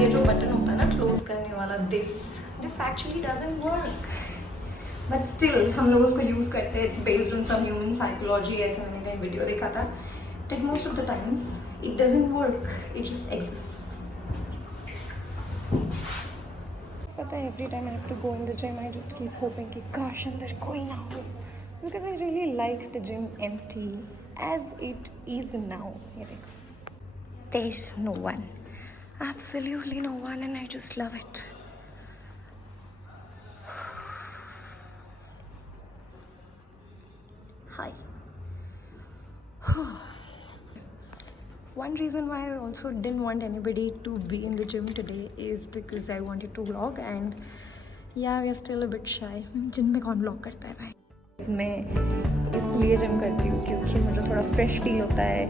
ये जो बटन होता है ना क्लोज करने वाला, this actually doesn't work, but still हम लोग उसको यूज करते हैं. It's based on some human psychology. ऐसे मैंने कहीं वीडियो देखा था that most of the times it doesn't work, it just exists. पता है, every time I have to go in the gym I just keep hoping कि काश अंदर कोई ना हो, because I really like the gym empty as it is now. ये देखो, there's no one, absolutely no one, and I just love it. Hi. One reason why I also didn't want anybody to be in the gym today is because I wanted to vlog, and yeah, we are still a bit shy. Gym में कौन vlog करता है भाई? मैं इसलिए जिम करती हूँ क्योंकि मुझे थोड़ा फ्रेश फील होता है,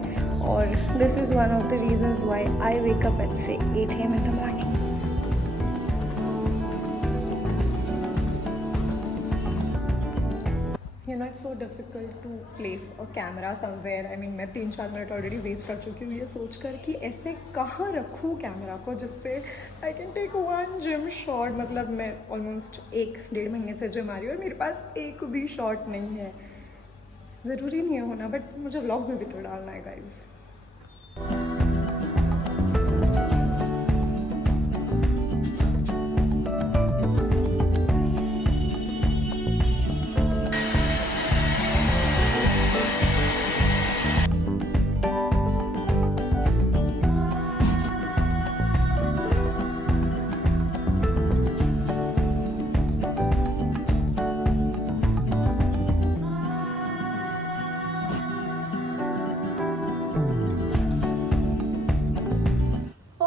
और this is one of the reasons why I wake up at say 8 AM in the morning. You know, it's so difficult to place a camera somewhere. I mean, मैं 3-4 मिनट ऑलरेडी वेस्ट कर चुकी हूँ ये सोच कर कि ऐसे कहाँ रखूँ कैमरा को जिससे I can take one gym shot. मतलब मैं ऑलमोस्ट 1-1.5 महीने से जिम आ रही हूँ और मेरे पास एक भी शॉट नहीं है. ज़रूरी नहीं है होना, बट मुझे व्लॉग में भी तो डालना है guys.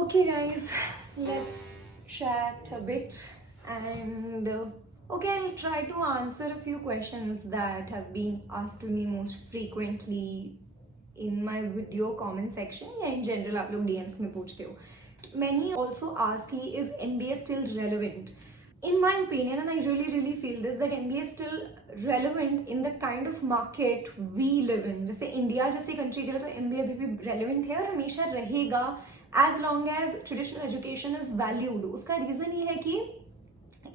Okay guys, let's chat a bit, and okay, I'll try to answer a few questions that have been asked to me most frequently in my video comment section, या in general आप लोग DMs में पूछते हो. Many also ask, is MBA still relevant? In my opinion, and I really feel this, that MBA is still relevant in the kind of market we live in. जैसे इंडिया जैसी कंट्री के लिए तो MBA अभी भी relevant है और हमेशा रहेगा as long as traditional education is valued. उसका रीज़न ये है कि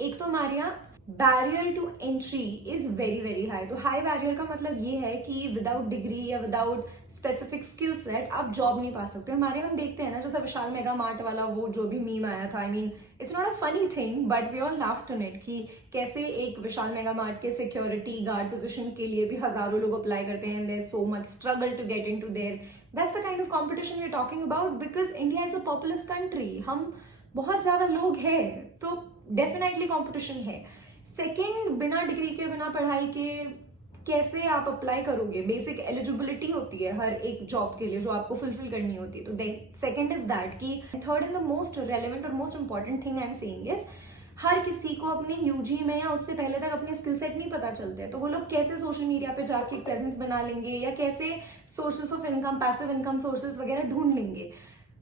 एक तो हमारे यहाँ barrier to entry is very high. तो हाई बैरियर का मतलब ये है कि विदाउट डिग्री या विदाउट स्पेसिफिक स्किल सेट आप जॉब नहीं पा सकते. हमारे हम देखते हैं ना, जैसा विशाल मेगा मार्ट वाला वो जो भी मीम आया था. I mean it's not a funny thing, but we all laughed on it कि कैसे एक विशाल मेगा मार्ट के सिक्योरिटी गार्ड पोजीशन के लिए भी हजारों लोग अप्लाई करते हैं. There is so much struggle to get into there. That's the kind of competition we are talking about, because India is a populous country. हम बहुत ज्यादा लोग हैं, तो डेफिनेटली कॉम्पिटिशन है. सेकेंड, बिना डिग्री के बिना पढ़ाई के कैसे आप अप्लाई करोगे? बेसिक एलिजिबिलिटी होती है हर एक जॉब के लिए जो आपको फुलफिल करनी होती है. तो सेकेंड इज दैट कि third and the most relevant और most important thing I am saying is, हर किसी को अपने यूजी में या उससे पहले तक अपने स्किल सेट नहीं पता चलते हैं. तो वो लोग कैसे सोशल मीडिया पे जाके प्रेजेंस बना लेंगे या कैसे sources of income, passive income sources वगैरह ढूंढ लेंगे?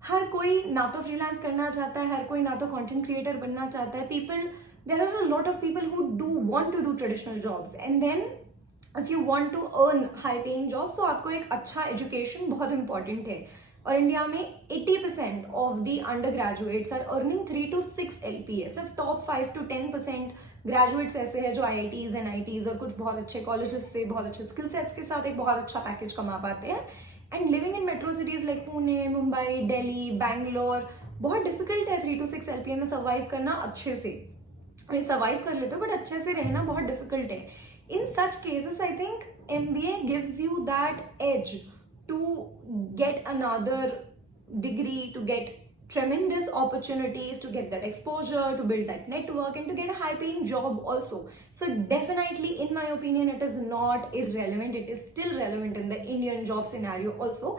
हर कोई ना तो फ्रीलांस करना चाहता है, हर कोई ना तो कंटेंट क्रिएटर बनना चाहता है. There are a lot of people who do want to do traditional jobs, and then if you want to earn high paying jobs, तो आपको एक अच्छा एजुकेशन बहुत इंपॉर्टेंट है. और इंडिया में 80% of the undergraduates are earning 3 to 6 LPA. सिर्फ टॉप 5 to 10% ग्रेजुएट्स ऐसे हैं जो IITs, NITs और कुछ बहुत अच्छे कॉलेजेस से बहुत अच्छे स्किल सेट्स के साथ एक बहुत अच्छा पैकेज कमा पाते हैं. And living in metro cities like Pune, मुंबई, दिल्ली, बैंगलोर, बहुत डिफिकल्ट है 3 to 6 LPA में सर्वाइव करना अच्छे से. सर्वाइव कर लेते हो बट अच्छे से रहना बहुत डिफिकल्ट है. In such cases I think MBA gives you that edge to get another degree, to get tremendous opportunities, to get that exposure, to build that network, and to get a high paying job also. So definitely in my opinion it is not irrelevant, it is still relevant in the Indian job scenario also.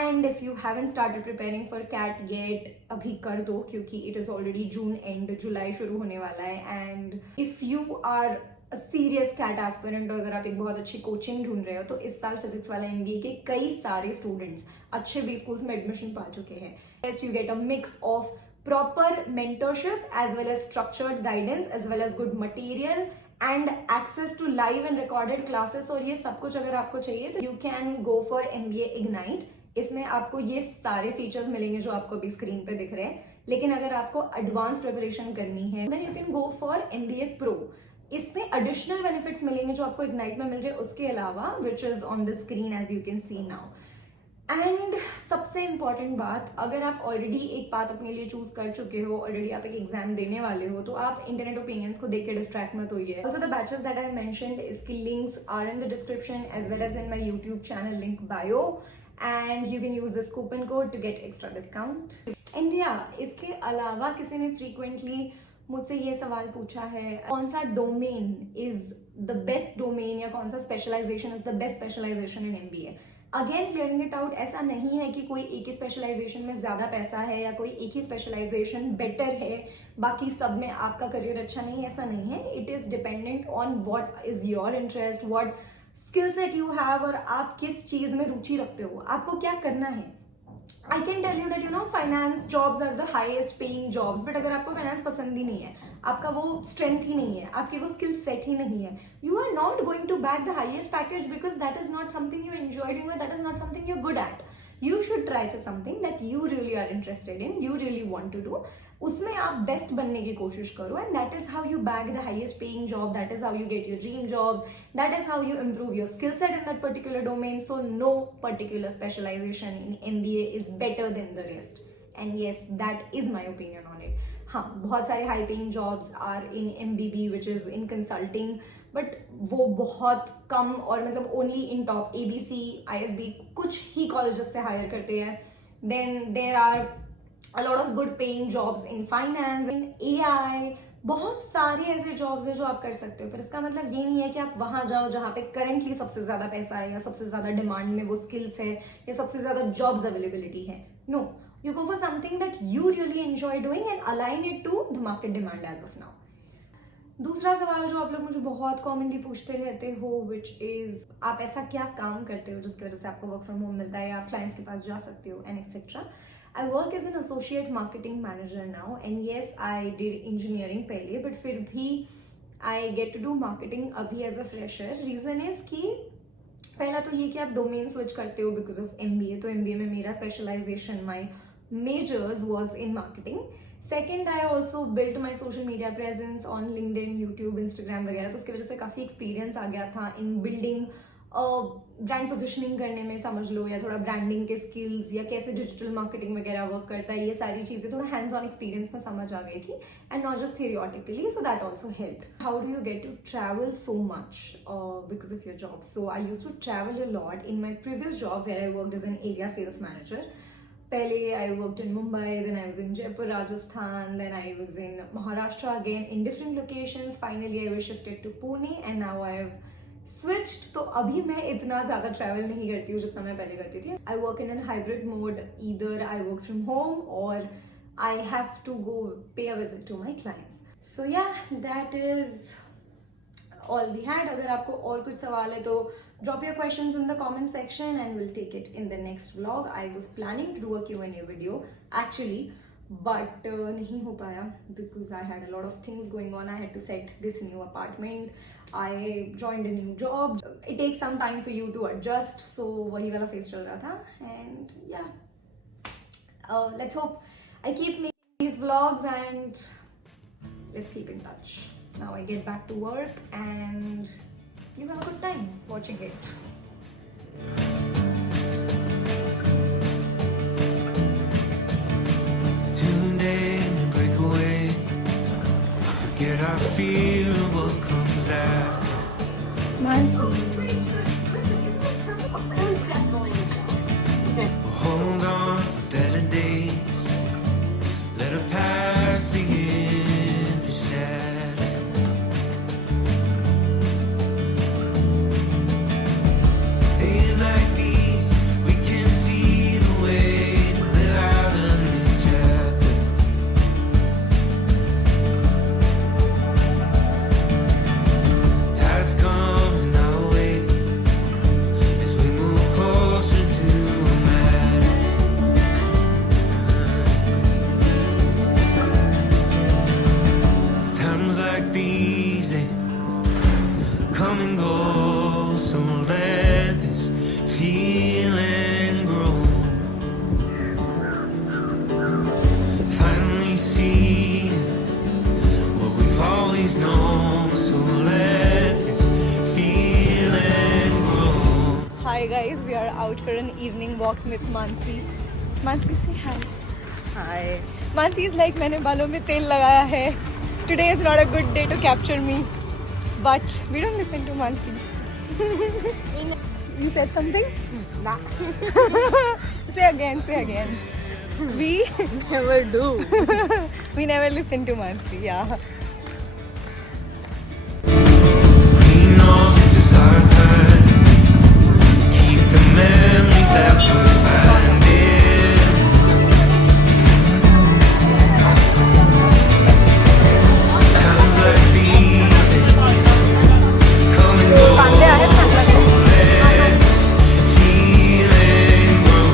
And if you haven't started preparing for CAT yet, अभी कर दो क्योंकि it is already June end, जुलाई शुरू होने वाला है. And if you are a serious CAT aspirant और अगर आप एक बहुत अच्छी कोचिंग ढूंढ रहे हो तो इस साल फिजिक्स वाला MBA के कई सारे स्टूडेंट्स अच्छे भी स्कूल्स में एडमिशन पा चुके हैं. You get a mix of proper mentorship as well as structured guidance as well as good material and access to live and recorded classes. और ये सब कुछ अगर आपको चाहिए तो you can go for MBA Ignite. इसमें आपको ये सारे फीचर्स मिलेंगे जो आपको अभी स्क्रीन पे दिख रहे हैं, लेकिन अगर आपको एडवांस प्रिपरेशन करनी है then you can go for MBA Pro। इसमें एडिशनल बेनिफिट्स मिलेंगे जो आपको इग्नाइट में मिल रहे हैं उसके अलावा, which is on the screen as you can see now. And सबसे इंपॉर्टेंट बात, अगर आप ऑलरेडी एक पाथ अपने लिए चूज कर चुके हो, ऑलरेडी आप एक एग्जाम देने वाले हो, तो आप इंटरनेट ओपिनियंस को देख के डिस्ट्रैक्ट मत होइए। Also the batches that I mentioned, इसकी links are in the description as well as in my YouTube channel link bio, and you can use this coupon code to get extra discount. And या इसके अलावा किसी ने फ्रीक्वेंटली मुझसे ये सवाल पूछा है, कौन सा domain is the best domain या कौन सा specialization is the best specialization in MBA। Again clearing it out, ऐसा नहीं है कि कोई एक ही स्पेशलाइजेशन में ज्यादा पैसा है या कोई एक ही स्पेशलाइजेशन बेटर है, बाकी सब में आपका करियर अच्छा नहीं है, ऐसा नहीं है। It is dependent on what is your interest, what skill set you have, और आप किस चीज में रुचि रखते हो, आपको क्या करना है। I can tell you that you know finance jobs are the highest paying jobs, but अगर आपको फाइनेंस पसंद ही नहीं है, आपका वो स्ट्रेंथ ही नहीं है, आपकी वो स्किल सेट ही नहीं है, you are not going to bag the highest package because that is not something you enjoy doing, that is not something you are good at. You should try for something that you really are interested in, you really want to do. उसमें आप बेस्ट बनने की कोशिश करो, and that is how you bag the highest paying job, that is how you get your dream jobs, that is how you improve your skill set in that particular domain. So no particular specialization in MBA is better than the rest, and yes, that is my opinion on it. हाँ, बहुत सारे high paying jobs are in MBB, which is in consulting, but वो बहुत कम और मतलब only in top ABC, ISB कुछ ही कॉलेजेस से हायर करते हैं। Then there are a lot of good paying jobs in finance, in AI, बहुत सारे ऐसे जॉब्स है जो आप कर सकते हो। पर इसका मतलब ये नहीं है कि आप वहां जाओ जहाँ पे करेंटली सबसे ज्यादा पैसा है या सबसे ज्यादा डिमांड में वो स्किल्स है या सबसे ज्यादा जॉब्स अवेलेबिलिटी है। No, you go for something that you really enjoy doing and align it to the market demand as of now. दूसरा सवाल जो आप लोग मुझे बहुत कॉमनली पूछते रहते हो, विच इज आप ऐसा क्या काम करते हो जिसकी वजह से आपको वर्क फ्रॉम होम मिलता है या आप क्लाइंट्स के पास जा सकते हो and etcetera. I work as an associate marketing manager now, and yes I did engineering पहले, बट फिर भी I get to do marketing अभी as a fresher. Reason is कि पहला तो ये कि आप डोमेन स्विच करते हो बिकॉज ऑफ MBA, तो MBA में मेरा specialisation, my majors was in marketing. Second, I also built my social media presence on LinkedIn, YouTube, Instagram वगैरह, तो उसकी वजह से काफ़ी एक्सपीरियंस आ गया था इन बिल्डिंग ब्रांड पोजिशनिंग करने में, समझ लो, या थोड़ा ब्रांडिंग के स्किल्स या कैसे डिजिटल मार्केटिंग वगैरह वर्क करता है, ये सारी चीज़ें थोड़ा हैंड्स ऑन एक्सपीरियंस में समझ आ गई थी, and not just theoretically, so that also help. How do you get to travel so much because of your job? So I use to travel a lot in my previous job where I worked as an area sales manager. पहले I worked in Mumbai, then I was in Jaipur, Rajasthan, then I was in Maharashtra again in different locations. Finally, I was shifted to Pune, and now I have switched. तो अभी मैं इतना ज़्यादा travel नहीं करती हूँ जितना मैं पहले करती थी. I work in a hybrid mode. Either I work from home or I have to go pay a visit to my clients. So yeah, that is all we had. अगर आपको और कुछ सवाल है तो drop your questions in the comment section and we'll take it in the next vlog. I was planning to do a Q&A video actually, but नहीं हो पाया because I had a lot of things going on. I had to set this new apartment. I joined a new job. It takes some time for you to adjust. So वही वाला phase चल रहा था, and yeah, let's hope I keep making these vlogs and let's keep in touch. Now I get back to work and you have a good time watching it. Tune in and break away. Forget our fear of what comes after. Hold on for better days. Let our past be in the shadow. Days like these, we can see the way to live out a new chapter. walking with Mansi. Mansi, say hi. Hi. Mansi is like, मैंने बालों में तेल लगाया है. Today is not a good day to capture me. But we don't listen to Mansi. You said something? Nah, Say again, say again. We never do. we never listen to Mansi, yeah. We know this is our time. Keep the memories that we're finding. Times like these come and go. So let this feeling grow.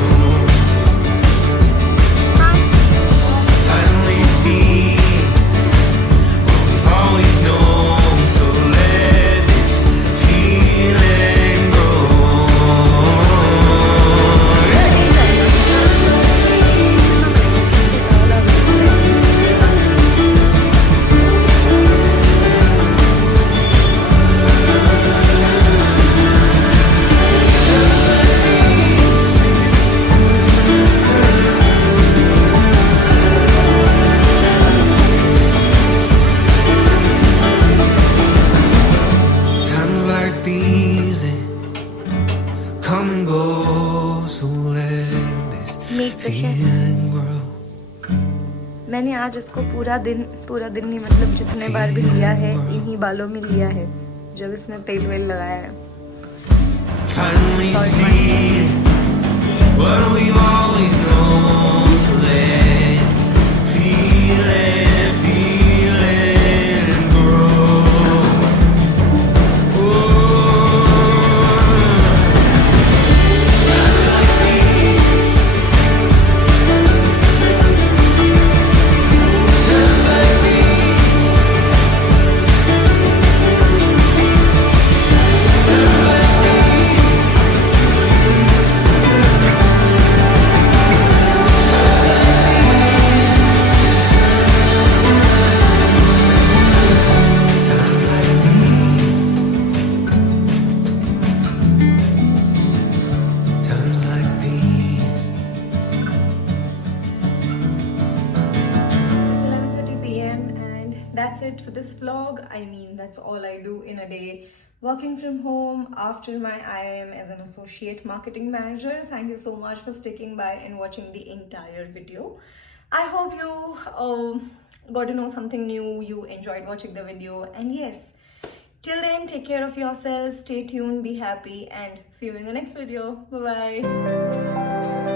Finally see what we've always known. So let this feeling grow. Times like these come and go. So let this Meet the chef. feeling grow. मैंने आज इसको पूरा दिन नहीं मतलब जितने बार भी लिया है इन्हीं बालों में लिया है जब इसने तेल वेल लगाया है. Finally see what we've always known. So let feeling grow. Times like these. Times like these. It's 11:30 p.m. and that's it for this vlog. I mean, that's all I do in a day. Working from home after my IIM as an associate marketing manager. Thank you so much for sticking by and watching the entire video. I hope you got to know something new. You enjoyed watching the video. And yes, till then, take care of yourselves. Stay tuned, be happy, and see you in the next video. Bye-bye.